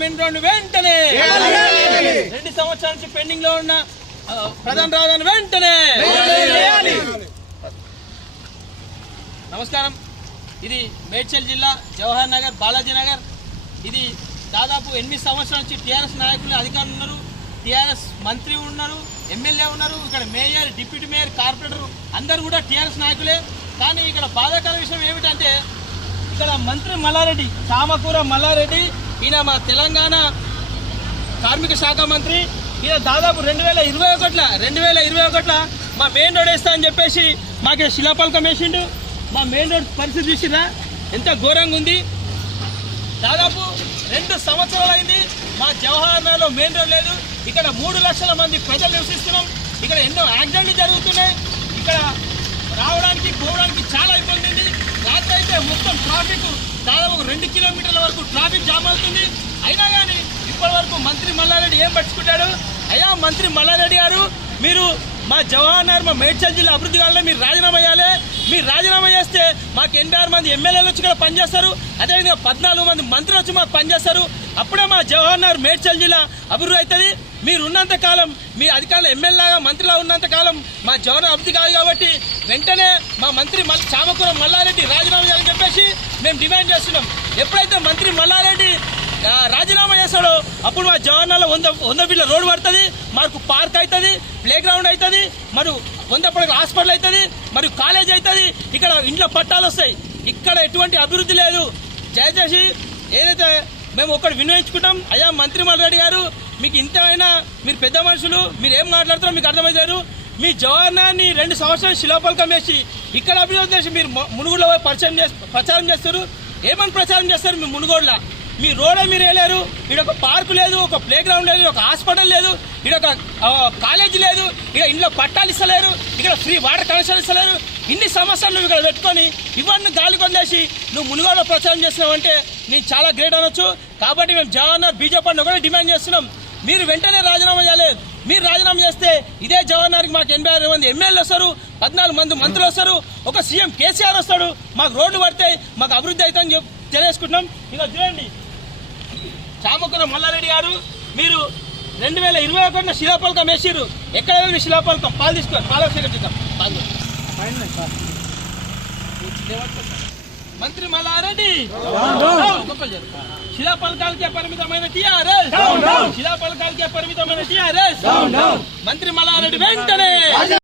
Main road వెంటనే 2 సంవత్సరాల నుంచి పెండింగ్ లో ఉన్న ప్రధాన రాజధాని వెంటనే. నమస్కారం. ఇది మేడ్చల్ జిల్లా జవహర్ నగర్ బాలాజీ నగర్. ఇది దాదాపు 8 సంవత్సరాల నుంచి టీఆర్ఎస్ నాయకులు అధికారులు ఉన్నారు, టీఆర్ఎస్ మంత్రి ఉన్నారు, ఎమ్మెల్యే ఉన్నారు, ఇక్కడ మేయర్, డిప్యూటీ మేయర్, కార్పొరేటర్ అందరూ కూడా టీఆర్ఎస్ నాయకులే. కానీ ఇక్కడ బాధాకర విషయం ఏమిటంటే ఇక్కడ మంత్రి మల్లారెడ్డి, చామకూర మల్లారెడ్డి, ఈయన మా తెలంగాణ కార్మిక శాఖ మంత్రి. ఈయన దాదాపు 2021 మా మెయిన్ రోడ్ వేస్తా అని చెప్పేసి మాకు శిలాపలకం వేసిండు. మా మెయిన్ రోడ్ పరిస్థితి చూసిరా ఎంత ఘోరంగా ఉంది. దాదాపు 2 సంవత్సరాలు అయింది మా జవహర్ నగర్లో మెయిన్ రోడ్ లేదు. ఇక్కడ 3 లక్షల మంది ప్రజలు నివసిస్తున్నాం. ఇక్కడ ఎన్నో యాక్సిడెంట్లు జరుగుతున్నాయి. ఇక్కడ రావడానికి పోవడానికి చాలా ఇబ్బంది ఉంది. రాత్రి అయితే మొత్తం ట్రాఫిక్ దాదాపు 2 కిలోమీటర్ల వరకు ట్రాఫిక్ జామ్ అవుతుంది. అయినా కానీ ఇప్పటి వరకు మంత్రి మల్లారెడ్డి ఏం పట్టుకుంటాడు? అయ్యా మంత్రి మల్లారెడ్డి గారు, మీరు మా జవహర్ నగర్, మా మేడ్చల్ జిల్లా అభివృద్ధి కావాలంటే మీరు రాజీనామా చేయాలి. మీరు రాజీనామా చేస్తే మాకు 86 మంది ఎమ్మెల్యేలు వచ్చి ఇక్కడ పనిచేస్తారు, అదేవిధంగా 14 మంది మంత్రులు వచ్చి మాకు పనిచేస్తారు. అప్పుడే మా జవహర్ నగర్ మేడ్చల్ జిల్లా అభివృద్ధి అవుతుంది. మీరు ఉన్నంత కాలం, మీ అధికారులు ఎమ్మెల్యేగా మంత్రిలా ఉన్నంత కాలం మా జవహర్ అభివృద్ధి కాదు. కాబట్టి వెంటనే మా మంత్రి చామకూర మల్లారెడ్డి రాజీనామా చేయాలని చెప్పేసి మేము డిమాండ్ చేస్తున్నాం. ఎప్పుడైతే మంత్రి మల్లారెడ్డి రాజీనామా చేస్తాడో అప్పుడు మా జవహర్ నగర్లో 100 ఫీట్ల రోడ్డు పడుతుంది, మాకు పార్క్ అవుతుంది, ప్లే గ్రౌండ్ అవుతుంది, మరియు 100 పడకల హాస్పిటల్ అవుతుంది, మరియు కాలేజ్ అవుతుంది. ఇక్కడ ఇంట్లో పట్టాలు వస్తాయి. ఇక్కడ ఎటువంటి అభివృద్ధి లేదు. దయచేసి ఏదైతే మేము ఒకటి వినియోగించుకుంటాం, అయ్యా మంత్రి మల్లారెడ్డి గారు, మీకు ఇంతైనా మీరు పెద్ద మనుషులు, మీరు ఏం మాట్లాడుతారో మీకు అర్థమవుతారు. మీ జవహర్ నగర్ని 2 సంవత్సరాలు శిలాపలకం వేసి ఇక్కడ అభివృద్ధి చేసి మీరు మునుగోడులో ప్రచారం చేస్తారు. ఏమని ప్రచారం చేస్తారు? మీ మునుగోడులో మీ రోడే మీరు వేయలేరు. ఇక్కడ ఒక పార్కు లేదు, ఒక ప్లే గ్రౌండ్ లేదు, ఒక హాస్పిటల్ లేదు, ఇక్కడ ఒక కాలేజీ లేదు, ఇక్కడ ఇంట్లో పట్టాలు ఇస్తలేరు, ఇక్కడ ఫ్రీ వాటర్ కనెక్షన్ ఇస్తలేరు. ఇన్ని సమస్యలు నువ్వు ఇక్కడ పెట్టుకొని ఇవన్నీ గాలి కొందేసి నువ్వు మునుగోడులో ప్రచారం చేస్తున్నావు అంటే నేను చాలా గ్రేట్ అనొచ్చు. కాబట్టి మేము జవహర్ నగర్ బీజేపీ ఒకటే డిమాండ్ చేస్తున్నాం, మీరు వెంటనే రాజీనామా చేయాలి. మీరు రాజీనామా చేస్తే ఇదే జవహర్ నగర్కి మాకు 86 మంది ఎమ్మెల్యేలు వస్తారు, 14 మంది మంత్రులు వస్తారు, ఒక సీఎం కేసీఆర్ వస్తాడు, మాకు రోడ్లు పడతాయి, మాకు అభివృద్ధి అవుతాయని తెలియజేసుకుంటున్నాం. ఇక చూడండి, చామకూర మల్లారెడ్డి గారు, మీరు 2021 శిలాపలకం వేసిర్రు. ఎక్కడ వెళ్ళి శిలాపలకం? పాలు తీసుకోవాలి, పాల మంత్రి మల్లారెడ్డి శిలాపలకాలకే పరిమితమైన టీఆర్ఎస్, శిలాపలకాలకే పరిమితమైన టీఆర్ఎస్. మంత్రి మల్లారెడ్డి వెంటనే